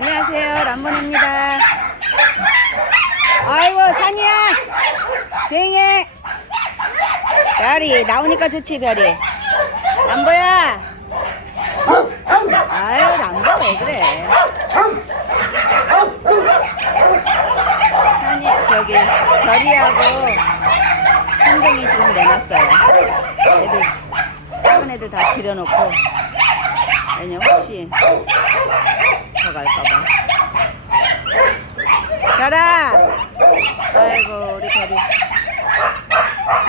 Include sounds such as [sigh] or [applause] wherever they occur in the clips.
안녕하세요. 람보입니다 아이고, 산이야. 조용히 해. 별이, 나오니까 좋지, 별이. 람보야. 아유, 람보 왜 그래. 산이, 저기, 별이하고 한동이 지금 내놨어요. 애들, 작은 애들 다 들여놓고. 왜냐, 혹시 더 갈까봐. 별아! 아이고, 우리 별이.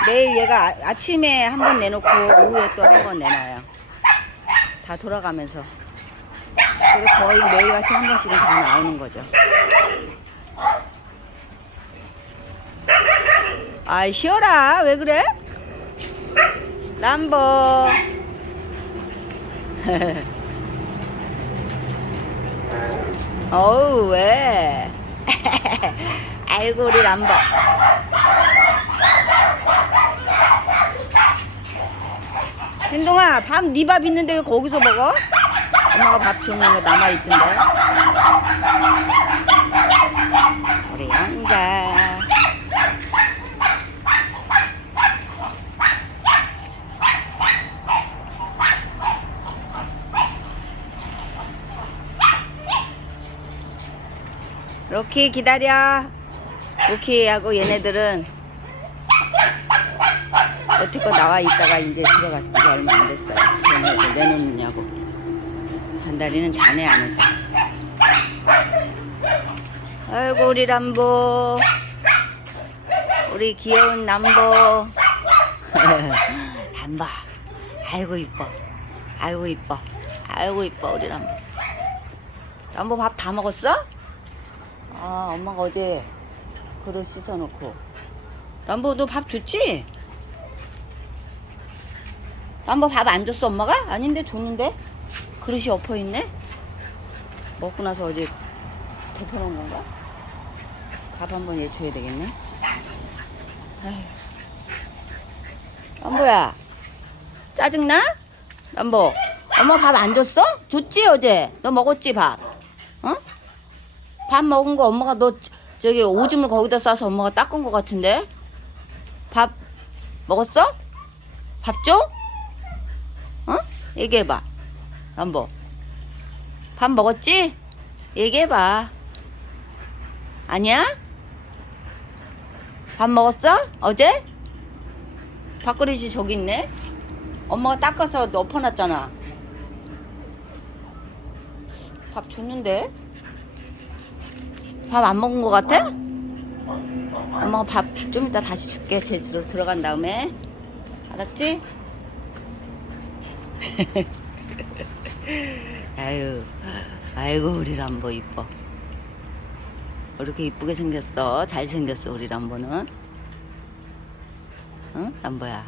매일 얘가 아- 아침에 한 번 내놓고 오후에 또 한 번 내놔요. 다 돌아가면서. 그래서 거의 매일같이 한 번씩은 다 나오는 거죠. 아이, 쉬어라. 왜 그래? 람보. [laughs] 어우 왜? [laughs] 아이고 우리 람보. 현동아 밥 네 밥 있는데 왜 거기서 먹어? 엄마가 밥 주는 거 남아 있던데. 우리 영자. 로키 기다려. 로키하고 얘네들은 여태껏 나와 있다가 이제 들어갔은 지 얼마 안 됐어요. 얘네들 내놓느냐고. 반다리는 자네 안에서. 아이고 우리 람보. 우리 귀여운 남보. [laughs] 람보. 아이고 이뻐. 아이고 이뻐. 아이고 이뻐 우리 람보. 람보 밥 다 먹었어? 아, 엄마가 어제 그릇 씻어놓고. 람보, 너 밥 줬지? 람보 밥 안 줬어, 엄마가? 아닌데, 줬는데? 그릇이 엎어있네? 먹고 나서 어제 덮어놓은 건가? 밥 한번 얘 줘야 되겠네? 람보야, 짜증나? 람보, 엄마 밥 안 줬어? 줬지, 어제? 너 먹었지, 밥? 어? 밥 먹은 거 엄마가 너 저기 오줌을 거기다 싸서 엄마가 닦은 거 같은데 밥 먹었어? 밥 줘? 어? 얘기해봐 람보 밥 먹었지? 얘기해봐 아니야? 밥 먹었어? 어제? 밥그릇이 저기 있네 엄마가 닦아서 엎어놨잖아 밥 줬는데 밥 안 먹은 것 같아? 엄마가 밥 좀 이따 다시 줄게. 제주로 들어간 다음에. 알았지? [laughs] 아유, 아이고, 우리 람보 이뻐. 이렇게 이쁘게 생겼어. 잘생겼어, 우리 람보는. 응? 람보야.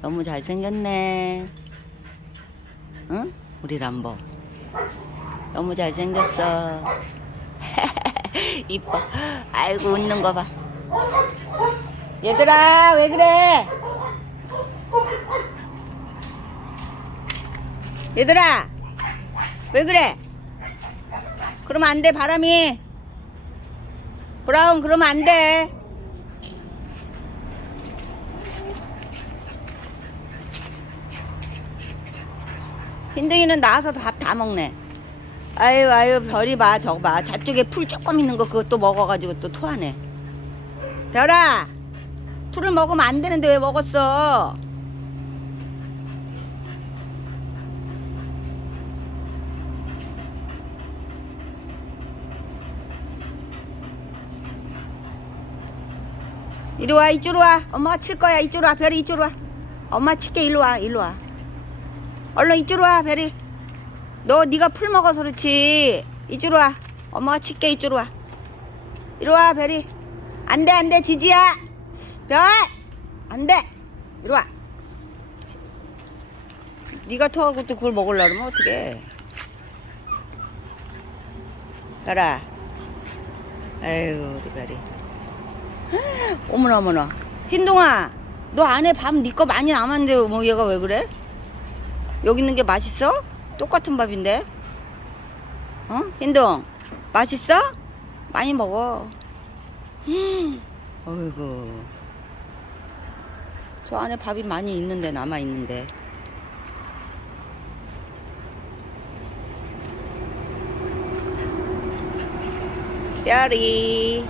너무 잘생겼네. 응? 우리 람보. 너무 잘생겼어. [laughs] 이뻐. 아이고 웃는 거 봐. 얘들아 왜 그래? 얘들아 왜 그래? 그러면 안 돼 바람이. 브라운 그러면 안 돼. 흰둥이는 나와서 밥 다 먹네. 아유 아유 별이 봐 저거 봐 저쪽에 풀 조금 있는 거 그것도 먹어가지고 또 토하네. 별아 풀을 먹으면 안 되는데 왜 먹었어? 이리 와 이쪽으로 와. 엄마가 칠 거야. 이쪽으로 와. 별이 이쪽으로 와. 엄마 칠게. 일로 와 일로 와. 얼른 이쪽으로 와 별이 너 네가 풀 먹어서 그렇지. 이쪽으로 와. 엄마가 칠게 이쪽으로 와. 이리 와 별이. 안돼 안돼 지지야. 별. 안돼. 이리 와. 네가 토하고 또 그걸 먹으려 그러면 어떡해? 별아. 아이고 우리 별이. 어머나 어머나. 흰동아 너 안에 밥네거 많이 남았는데 뭐 얘가 왜 그래? 여기 있는 게 맛있어? 똑같은 밥인데 어? 흰동 맛있어? 많이 먹어. [gasps] 음, 어이구. 저 안에 밥이 많이 있는데 남아 있는데. 뼈리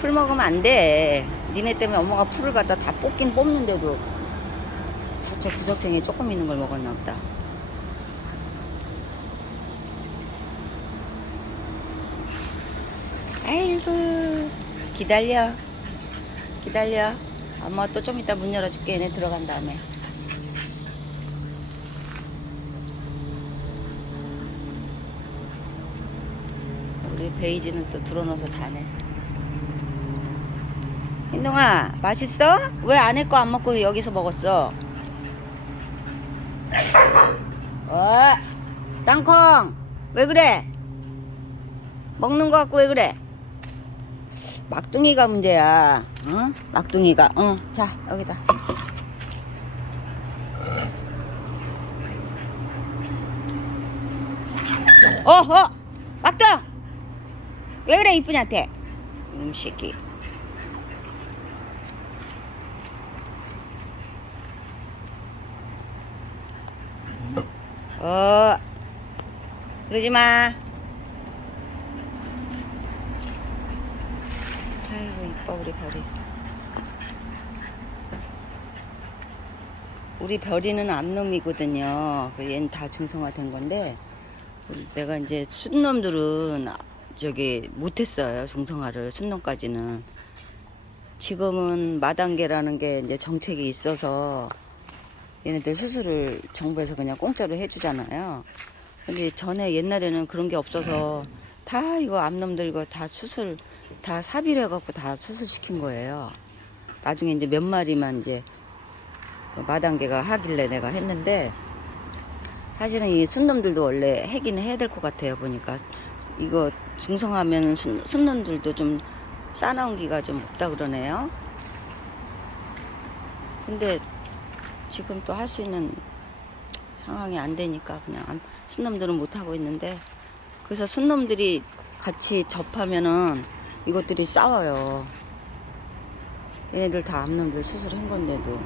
풀 먹으면 안 돼. 니네 때문에 엄마가 풀을 갖다 다 뽑긴 뽑는데도 자체 구석쟁이에 조금 있는 걸 먹었나 보다. 아이고 기다려 기다려 엄마 또 좀 이따 문 열어줄게 얘네 들어간 다음에 우리 베이지는 또 들어넣어서 자네 흰동아 맛있어? 왜 안에 거안 먹고 여기서 먹었어? 어 땅콩 왜 그래? 먹는 거 갖고 왜 그래? 막둥이가 문제야. 응? 막둥이가. 응. 자, 여기다. 어허! 막둥! 왜 그래, 이쁜이한테? 음, 새끼. 어, 그러지 마. 이뻐 우리 별이. 우리 별이는 암놈이거든요. 그 얘는 다 중성화된 건데 내가 이제 순놈들은 아- 저기 못했어요 중성화를 순놈까지는. 지금은 마단계라는 게 이제 정책이 있어서 얘네들 수술을 정부에서 그냥 공짜로 해주잖아요. 근데 전에 옛날에는 그런 게 없어서 다 이거 암놈들 이거 다 수술 다 사비를 해갖고 다 수술시킨 거예요. 나중에 이제 몇 마리만 이제 그 마단계가 하길래 내가 했는데 사실은 이 순놈들도 원래 해기는 해야 될 것 같아요. 보니까 이거 중성하면 순, 순놈들도 좀 싸나온기가 좀 없다 그러네요. 근데 지금 또 할 수 있는 상황이 안 되니까 그냥 암- 순놈들은 못 하고 있는데 그래서 순놈들이 같이 접하면은 이것들이 싸워요. 얘네들 다 암놈들 수술한 건데도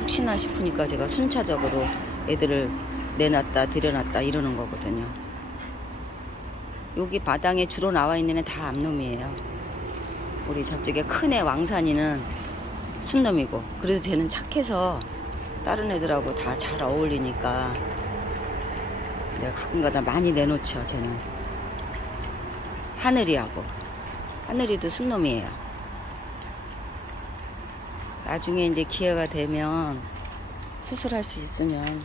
혹시나 싶으니까 제가 순차적으로 애들을 내놨다 들여놨다 이러는 거거든요. 여기 바닥에 주로 나와 있는 애 다 암놈이에요. 우리 저쪽에 큰 애 왕산이는 순놈이고 그래도 쟤는 착해서 다른 애들하고 다 잘 어울리니까 내가 가끔가다 많이 내놓죠 쟤는. 하늘이하고. 하늘이도 순놈이에요. 나중에 이제 기회가 되면 수술할 수 있으면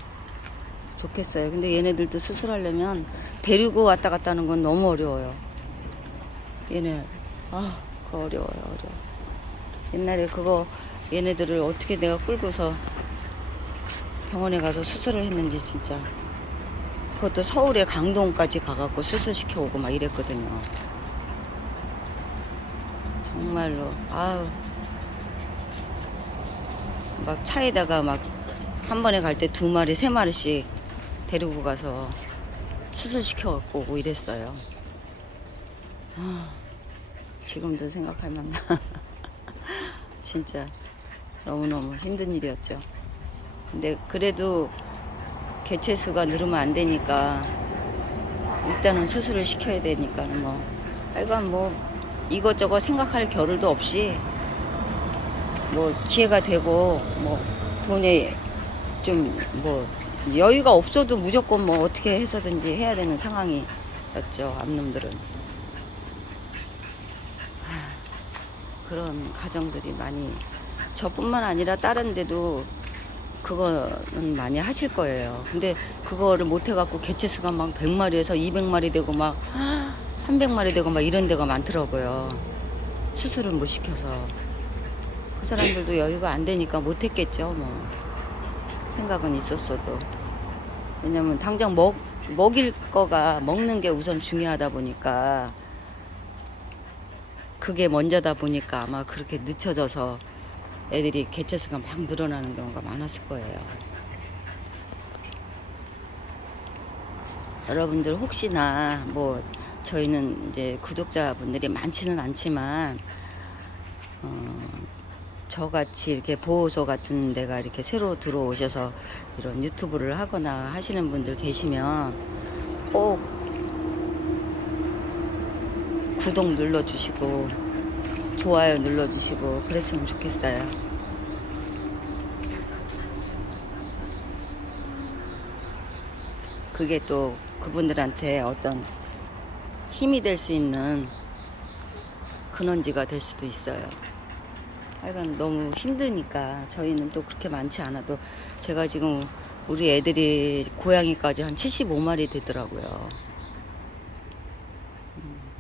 좋겠어요. 근데 얘네들도 수술하려면 데리고 왔다 갔다 하는 건 너무 어려워요. 얘네 아 그거 어려워요 어려워. 옛날에 그거 얘네들을 어떻게 내가 끌고서 병원에 가서 수술을 했는지 진짜 그것도 서울의 강동까지 가갖고 수술시켜 오고 막 이랬거든요. 정말로 아우 막 차에다가 막 한 번에 갈 때 두 마리 세 마리씩 데리고 가서 수술시켜 갖고 오고 이랬어요. 아, 지금도 생각하면 [laughs] 진짜 너무너무 힘든 일이었죠. 근데 그래도 개체수가 늘으면 안 되니까 일단은 수술을 시켜야 되니까 뭐. 하여간 뭐 이것저것 생각할 겨를도 없이 뭐 기회가 되고 뭐 돈에 좀 뭐 여유가 없어도 무조건 뭐 어떻게 해서든지 해야 되는 상황이었죠 암놈들은. 하, 그런 가정들이 많이 저뿐만 아니라 다른 데도 그거는 많이 하실 거예요. 근데 그거를 못 해갖고 개체수가 막 100마리에서 200마리 되고 막 300마리 되고 막 이런 데가 많더라고요. 수술을 못 시켜서. 그 사람들도 여유가 안 되니까 못 했겠죠, 뭐. 생각은 있었어도. 왜냐면 당장 먹, 먹일 거가 먹는 게 우선 중요하다 보니까 그게 먼저다 보니까 아마 그렇게 늦춰져서 애들이 개체수가 막 늘어나는 경우가 많았을 거예요. 여러분들 혹시나 뭐 저희는 이제 구독자분들이 많지는 않지만 어, 저같이 이렇게 보호소 같은 데가 이렇게 새로 들어오셔서 이런 유튜브를 하거나 하시는 분들 계시면 꼭 구독 눌러주시고 좋아요 눌러주시고 그랬으면 좋겠어요. 그게 또 그분들한테 어떤 힘이 될 수 있는 근원지가 될 수도 있어요. 하여간 너무 힘드니까 저희는 또 그렇게 많지 않아도 제가 지금 우리 애들이 고양이까지 한 75마리 되더라고요. 음.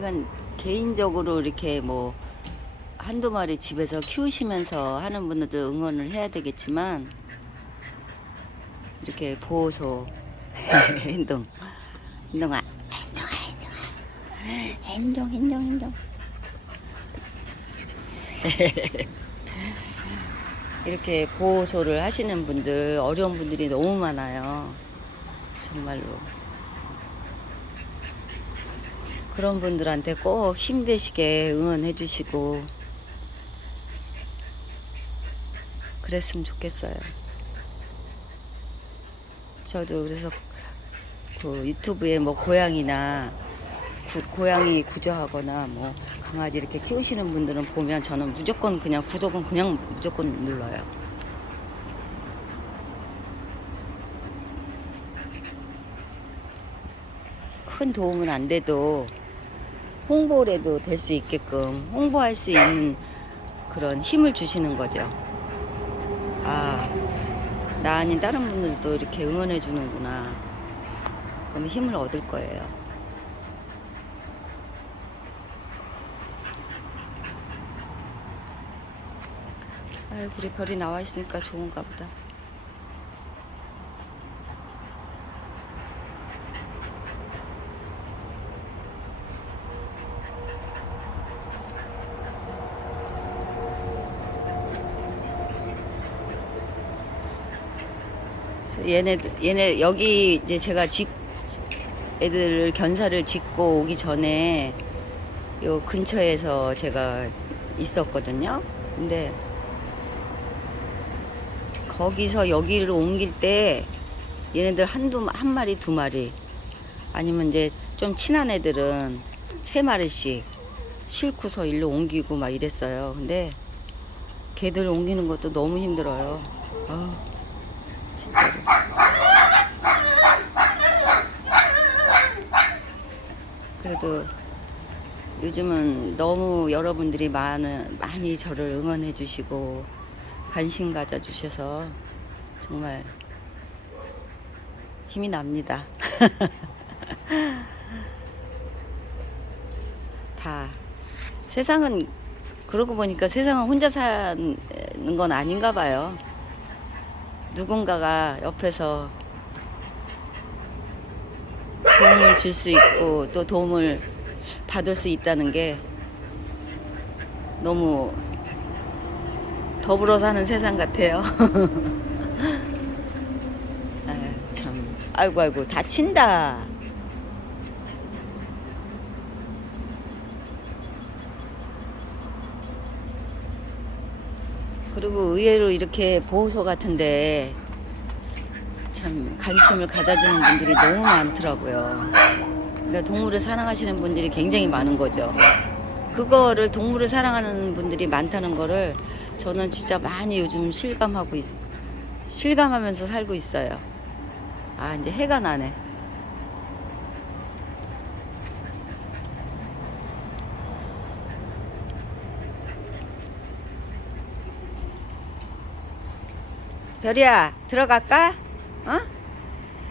하여간 개인적으로 이렇게 뭐 한두 마리 집에서 키우시면서 하는 분들도 응원을 해야 되겠지만 이렇게 보호소 [laughs] 행동 행동아 행동아. 행동 행동 행동. [laughs] 이렇게 보호소를 하시는 분들 어려운 분들이 너무 많아요. 정말로 그런 분들한테 꼭 힘내시게 응원해 주시고 그랬으면 좋겠어요. 저도 그래서 그 유튜브에 뭐 고양이나 구- 고양이 구조하거나 뭐 강아지 이렇게 키우시는 분들은 보면 저는 무조건 그냥 구독은 그냥 무조건 눌러요. 큰 도움은 안 돼도 홍보라도 될 수 있게끔 홍보할 수 있는 그런 힘을 주시는 거죠. 아, 나 아닌 다른 분들도 이렇게 응원해 주는구나. 그럼 힘을 얻을 거예요. 아이고, 우리 별이 나와 있으니까 좋은가 보다. 얘네 얘네 여기 이제 제가 직 애들을 견사를 짓고 오기 전에 요 근처에서 제가 있었거든요. 근데 거기서 여기로 옮길 때 얘네들 한두 마- 한 마리 두 마리 아니면 이제 좀 친한 애들은 세 마리씩 싣고서 일로 옮기고 막 이랬어요. 근데 걔들 옮기는 것도 너무 힘들어요. 아. 그래도 요즘은 너무 여러분들이 많은, 많이 저를 응원해 주시고 관심 가져 주셔서 정말 힘이 납니다. [laughs] 다 세상은 그러고 보니까 세상은 혼자 사는 건 아닌가 봐요. 누군가가 옆에서 도움을 줄 수 있고 또 도움을 받을 수 있다는 게 너무 더불어 사는 세상 같아요. [laughs] 아유, 참. 아이고 아이고 다친다. 그리고 의외로 이렇게 보호소 같은데 참 관심을 가져주는 분들이 너무 많더라고요. 그러니까 동물을 사랑하시는 분들이 굉장히 많은 거죠. 그거를 동물을 사랑하는 분들이 많다는 거를 저는 진짜 많이 요즘 실감하고 있, 실감하면서 살고 있어요. 아, 이제 해가 나네. 별이야, 들어갈까? 어?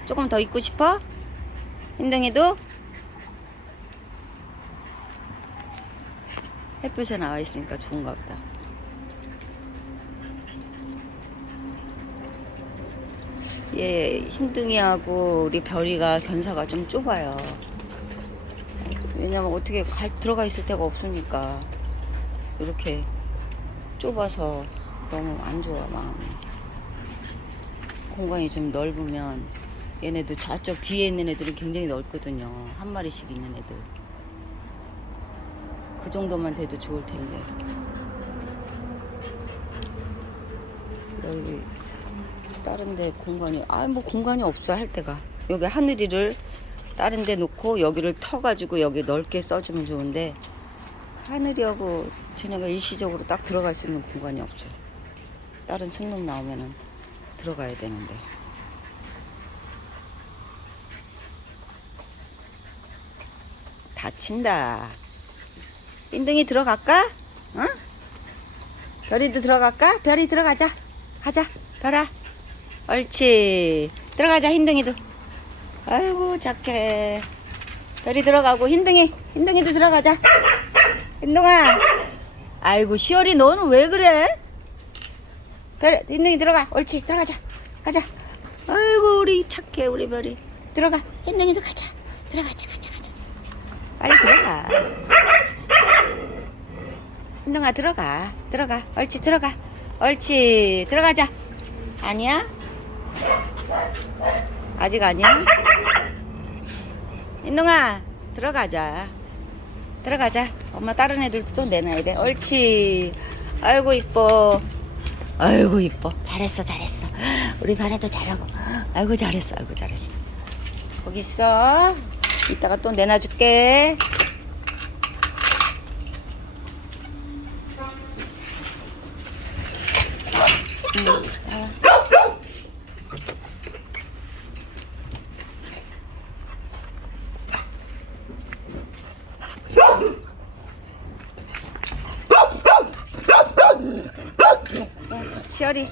조금 더 있고 싶어? hin등이도 햇볕에 나와 있으니까 좋은가 보다. 얘 흰둥이하고 우리 별이가 견사가 좀 좁아요. 왜냐면 어떻게 갈, 들어가 있을 데가 없으니까. 이렇게 좁아서 너무 안 좋아 마음이 공간이 좀 넓으면 얘네도 저쪽 뒤에 있는 애들은 굉장히 넓거든요. 한 마리씩 있는 애들. 그 정도만 돼도 좋을 텐데. 여기 다른 데 공간이 아 뭐 공간이 없어 할 때가. 여기 하늘이를 다른 데 놓고 여기를 터가지고 여기 넓게 써주면 좋은데 하늘이하고 쟤네가 일시적으로 딱 들어갈 수 있는 공간이 없어. 다른 순놈 나오면은 들어가야 되는데. 다친다. 빈둥이 들어갈까? 어? 별이도 들어갈까? 별이 들어가자. 가자. 별아. 옳지. 들어가자 흰둥이도. 아이고 착해 별이 들어가고 흰둥이. 흰둥이도 들어가자. 흰둥아. 아이고 시월이 너는 왜 그래 별 흰둥이 들어가. 옳지 들어가자. 가자. 아이고 우리 착해 우리 별이. 들어가. 흰둥이도 가자. 들어가자 가자 가자. 빨리 들어가. 흰둥아 들어가. 들어가. 옳지 들어가. 옳지 들어가자. 아니야? 아직 아니야? 흰둥아 들어가자. 들어가자. 엄마 다른 애들도 좀 내놔야 돼. 옳지. 아이고 이뻐 아이고 이뻐. 잘했어 잘했어. 우리 반에도 잘하고. 아이고 잘했어 아이고 잘했어. 거기 있어. 이따가 또 내놔줄게 응, 따라. 시열이.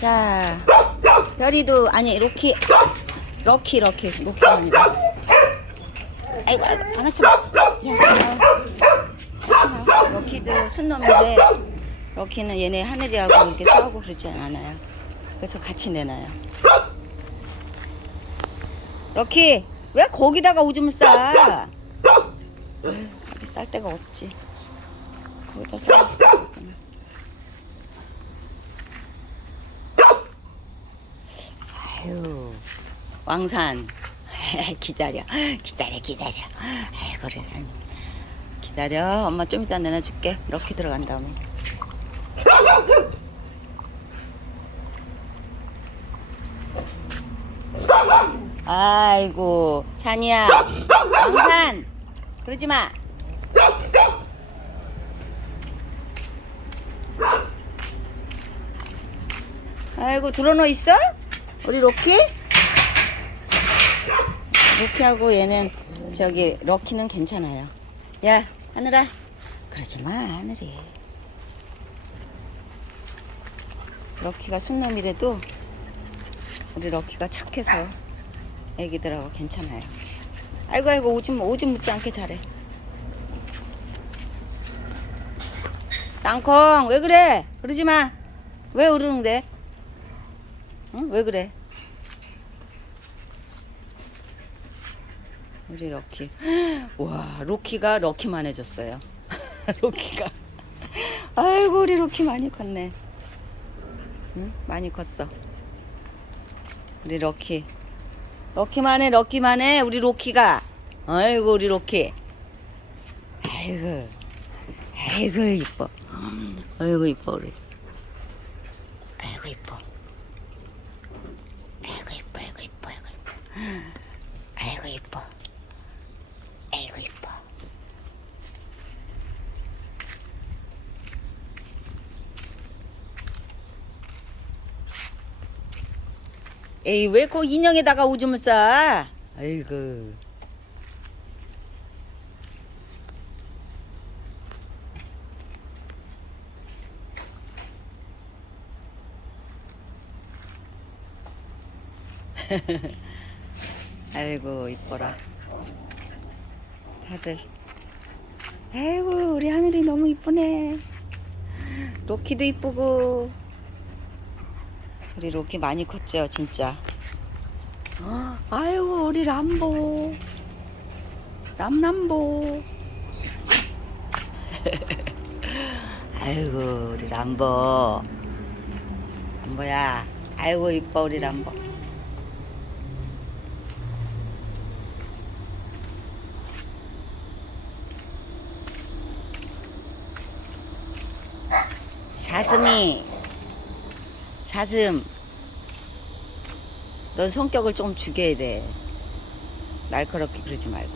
자, 별이도 아니 로키, 럭키 럭키 로키 아니라. 아이고 아이고 가만 있어봐. 자, 럭키도 순놈인데 럭키는 얘네 하늘이하고 이렇게 싸우고 그러지 않아요. 그래서 같이 내놔요. 럭키 왜 거기다가 오줌을 싸? 쌀 데가 없지. 거기다 싸. 아유, 왕산. [laughs] 기다려, 기다려, 기다려. 아이고, 세상에. 기다려. 엄마 좀 이따 내놔줄게. 이렇게 들어간 다음에. 아이고, 찬이야. 왕산. 그러지 마. 아이고 들어놓 있어? 우리 로키? 로키하고 얘는 저기 럭키는 괜찮아요. 야 하늘아 그러지 마 하늘이. 럭키가 순놈이라도 우리 럭키가 착해서 애기들하고 괜찮아요. 아이고 아이고 오줌 오줌 묻지 않게 잘해. 땅콩 왜 그래? 그러지 마. 왜 그러는데? 응? 왜 그래? 우리 럭키. 와, 로키가 럭키만 해줬어요. 로키가. [laughs] 아이고, 우리 로키 많이 컸네. 응? 많이 컸어. 우리 럭키. 럭키만 해, 럭키만 해, 우리 로키가. 아이고, 우리 로키. 아이고, 아이고, 이뻐. 아이고, 이뻐, 우리. 아이고, 이뻐. 아이고 이뻐 아이고 이뻐 아이고 이뻐 아이고 이뻐 아이고 이뻐 에이 왜그 인형에다가 오줌을 싸 아이고 [laughs] 아이고 이뻐라 다들 아이고 우리 하늘이 너무 이쁘네 로키도 이쁘고 우리 로키 많이 컸죠 진짜 어, 아이고 우리 람보 람람보. [laughs] 아이고 우리 람보. 람보야. 아이고 이뻐 우리 람보. 사슴이 사슴. 넌 성격을 좀 죽여야 돼. 날카롭게 그러지 말고.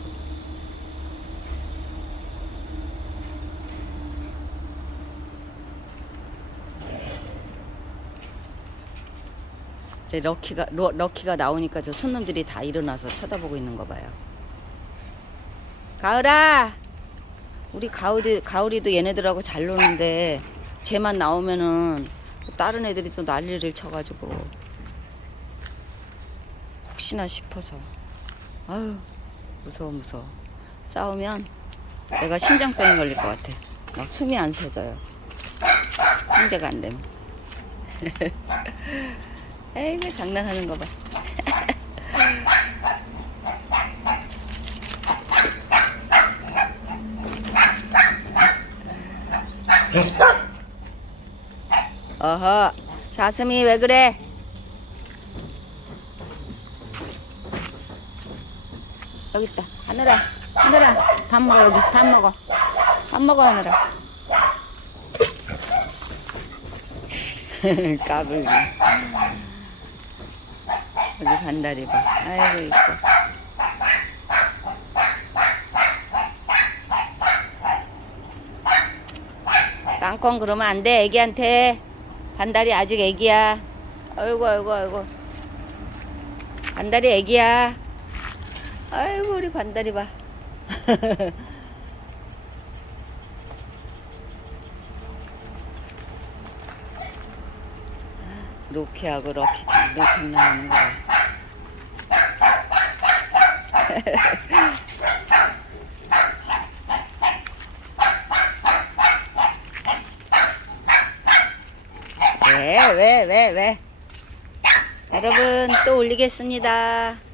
이제 럭키가 러, 럭키가 나오니까 저 손님들이 다 일어나서 쳐다보고 있는 거 봐요. 가을아! 우리 가을이 가을이도 얘네들하고 잘 노는데 쟤만 나오면은 다른 애들이 또 난리를 쳐가지고 혹시나 싶어서. 아유 무서워 무서워. 싸우면 내가 심장병이 걸릴 것 같아. 막 숨이 안 쉬어져요. 통제가 안 되면 [laughs] 에이구 장난하는 거봐 어허 사슴이 왜 그래? 여기 있다. 하늘아 하늘아 밥 먹어 여기 밥 먹어. 밥 먹어 하늘아. [laughs] 까불기 여기 반다리 봐 아이고 이뻐. 깡콩 그러면 안 돼 애기한테 반다리 아직 애기야. 아이고 아이고 아이고. 반다리 애기야. 아이고 우리 반다리 봐. [laughs] 로키하고 럭키 장난 장난하는 거야 [laughs] 왜, 왜, 왜, 왜? 여러분, 또 올리겠습니다.